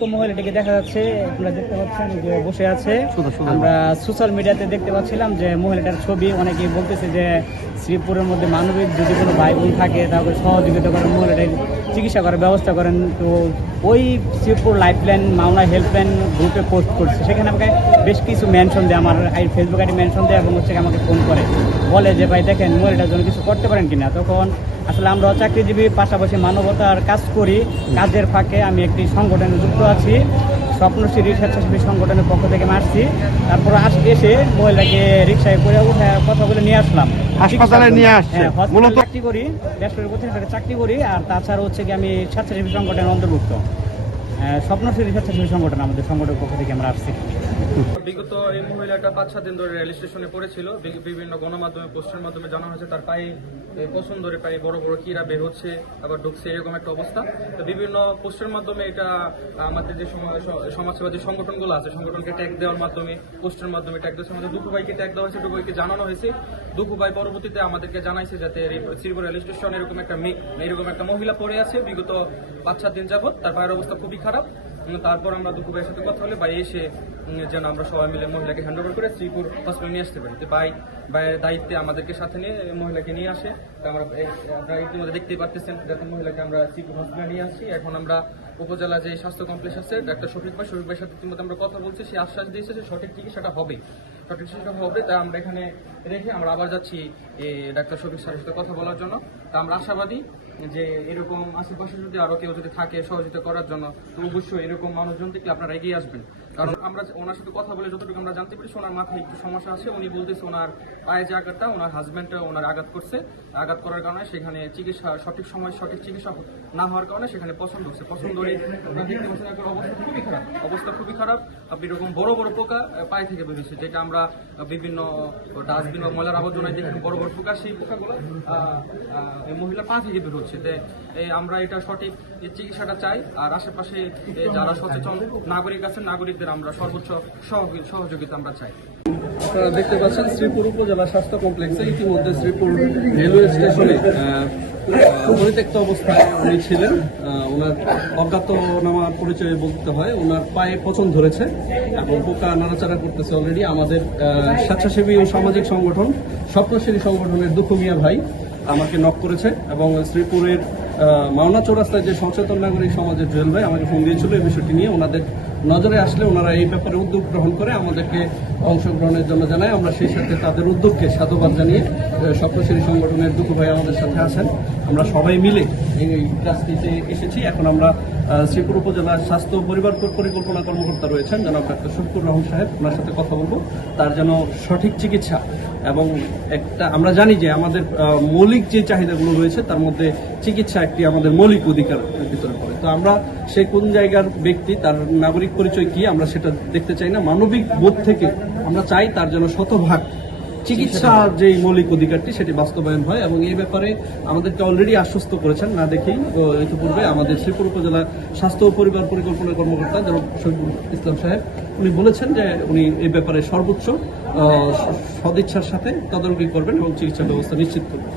অসুস্থ মহিলাটিকে দেখা যাচ্ছে, আপনারা দেখতে পাচ্ছেন যে বসে আছে। আমরা সোশ্যাল মিডিয়াতে দেখতে পাচ্ছিলাম যে মহিলাটার ছবি, অনেকেই বলতেছে যে শ্রীপুরের মধ্যে মানবিক যদি কোনো ভাই বোন থাকে তাহলে সহযোগিতা করেন, মহিলাটার চিকিৎসা করার ব্যবস্থা করেন। তো ওই শ্রীপুর লাইফলাইন মাওনা হেল্পলাইন গ্রুপে পোস্ট করছে, সেখানে আমাকে বেশ কিছু মেনশন দেয়, আমার ফেসবুক আইডি মেনশন দেয় এবং হচ্ছে আমাকে ফোন করে বলে যে ভাই দেখেন মহিলাটার জন্য কিছু করতে পারেন কিনা। তখন আসলে আমরা চাকরিজীবী, পাশাপাশি মানবতার কাজ করি, কাজের ফাঁকে আমি একটি সংগঠনে যুক্ত আছি, স্বপ্নশ্রী স্বেচ্ছাসেবী সংগঠনের পক্ষ থেকে আসছি। তারপর এসে মহিলাকে রিক্সায় করে উঠে কথা বলে নিয়ে আসলাম, হাসপাতালে নিয়ে আসছে। হ্যাঁ, মূলত চাকরি করি, বেসরকারি প্রতিষ্ঠানে চাকরি করি। আর তাছাড়া হচ্ছে কি আমি স্বেচ্ছাসেবী সংগঠনের অন্তর্ভুক্ত, স্বপ্নশ্রী স্বেচ্ছাসেবী সংগঠন, আমাদের সংগঠনের পক্ষ থেকে আমরা আসছি। বিগত এই মহিলাটা 5-7 দিন ধরে রেল স্টেশনে পড়েছিল। বিভিন্ন গণমাধ্যমে পোস্টের মাধ্যমে জানা হয়েছে তার পায়ে পছন্দ ধরে পায়ে বড় বড় কীরা বের হচ্ছে, আবার ঢুকছে, এরকম একটা অবস্থা। তো বিভিন্ন পোস্টের মাধ্যমে এটা আমাদের যে সমাজসেবা যে সংগঠনগুলো আছে, সংগঠনকে ট্যাগ দেওয়ার মাধ্যমে, পোস্টের মাধ্যমে ট্যাগ দেওয়ার আমাদের দুঃখু ভাইকে ট্যাগ দেওয়া হয়েছে, দুঃখু ভাইকে জানানো হয়েছে। দুঃখু ভাই পরবর্তীতে আমাদেরকে জানাইছে যাতে শ্রীপুর রেল স্টেশনে এরকম একটা মহিলা পড়ে আছে বিগত 5-7 দিন যাবত, তার পায়ের অবস্থা খুবই খারাপ। তারপর আমরা দুঃখু ভাইয়ের সাথে কথা বলে ভাই এসে যেন আমরা সবাই মিলে মহিলাকে হ্যান্ড ওভার করে শ্রীপুর হসপিটালে নিয়ে আসতে পারি। তো ভাইয়ের দায়িত্বে আমাদেরকে সাথে নিয়ে মহিলাকে নিয়ে আসে। তো আমরা ইতিমধ্যে দেখতেই পারতেছেন যাতে মহিলাকে আমরা শ্রীপুর হসপিটালে নিয়ে আসি। এখন আমরা উপজেলা যে স্বাস্থ্য কমপ্লেক্স আছে, ডাক্তার শফিক ভাইয়ের সাথে ইতিমধ্যে আমরা কথা বলছি, সে আশ্বাস দিয়েছে যে সঠিক চিকিৎসাটা হবে, তাই আমরা এখানে রেখে আমরা আবার যাচ্ছি ডাক্তার শফিক স্যারের সাথে কথা বলার জন্য। তা আমরা আশাবাদী যে এরকম আশেপাশে যদি আরো কেউ যদি থাকে সহযোগিতা করার জন্য, তো অবশ্যই এরকম মানুষজন থেকে আপনারা এগিয়ে আসবেন। কারণ আমরা ওনার সাথে কথা বলে যতটুকু আমরা জানতে পেরেছি, ওনার মাথায় একটু সমস্যা আছে। উনি বলতেছে ওনার পায়ে যে আঘাতটা, ওনার হাজব্যান্ড ওনার আঘাত করছে, আঘাত করার কারণে সেখানে চিকিৎসা সঠিক সময় সঠিক চিকিৎসা না হওয়ার কারণে সেখানে পছন্দ হচ্ছে। পছন্দ হয়ে আপনারা দেখতে পাচ্ছেন এখন অবস্থা খুবই খারাপ। এরকম বড় বড় পোকা পায়ে থেকে বেরিয়েছে, যেটা আমরা বিভিন্ন ডাস্টবিন বা ময়লার আবর্জনায় দেখি বড় বড় পোকা, সেই পোকাগুলো মহিলার পা থেকে বের হচ্ছে। আমরা এটা সঠিক চিকিৎসাটা চাই। আর আশেপাশে যারা সচেতন নাগরিক আছেন, নাগরিকদের আমরা সর্বোচ্চ সহযোগিতা আমরা চাই। আপনারা দেখতে পাচ্ছেন শ্রীপুর উপজেলা স্বাস্থ্য কমপ্লেক্সে ইতিমধ্যে শ্রীপুর রেলওয়ে স্টেশনে পরিত্যক্ত অবস্থায় উনি ছিলেন। ওনার অজ্ঞাতনামার পরিচয়ে বলতে হয়, ওনার পায়ে পচন ধরেছে এবং পোকা নাড়াচাড়া করতেছে অলরেডি। আমাদের স্বেচ্ছাসেবী ও সামাজিক সংগঠন স্বপ্নশ্রী সংগঠনের দুঃখু মিয়া ভাই আমাকে নক করেছে এবং শ্রীপুরের মাওনা চৌরাস্তায় যে সচেতন নাগরিক সমাজের জুয়েল ভাই আমাকে ফোন দিয়েছিল এই বিষয়টি নিয়ে। ওনাদের নজরে আসলে ওনারা এই ব্যাপারে উদ্যোগ গ্রহণ করে আমাদেরকে অংশগ্রহণের জন্য জানায়। আমরা সেই সাথে তাদের উদ্যোগকে সাধুবাদ জানিয়ে স্বপ্নশ্রী সংগঠনের দুঃখু ভাই আমাদের সাথে আছেন, আমরা সবাই মিলে এই কাজটিতে এসেছি। এখন আমরা শ্রীপুর উপজেলা স্বাস্থ্য পরিবার পরিকল্পনা কর্মকর্তা রয়েছেন জনাব ডাক্তার শফিকুর রহমান সাহেব, ওনার সাথে কথা বলবো তার যেন সঠিক চিকিৎসা এবং একটা আমরা জানি যে আমাদের মৌলিক যে চাহিদাগুলো রয়েছে তার মধ্যে চিকিৎসা একটি আমাদের মৌলিক অধিকার ভিতরে পড়ে। তো আমরা সে কোন জায়গার ব্যক্তি, তার নাগরিক পরিচয় কি, আমরা সেটা দেখতে চাই না। মানবিক বোধ থেকে আমরা চাই তার যেন শতভাগ চিকিৎসা যে মৌলিক অধিকারটি সেটি বাস্তবায়ন হয় এবং এই ব্যাপারে আমাদেরকে অলরেডি আশ্বস্ত করেছেন না দেখেই ইতিপূর্বে আমাদের শ্রীপুর উপজেলা স্বাস্থ্য ও পরিবার পরিকল্পনা কর্মকর্তা জনাব শফিকুল ইসলাম সাহেব, উনি বলেছেন যে উনি এই ব্যাপারে সর্বোচ্চ সদিচ্ছার সাথে তদারকি করবেন এবং চিকিৎসা ব্যবস্থা নিশ্চিত করবেন।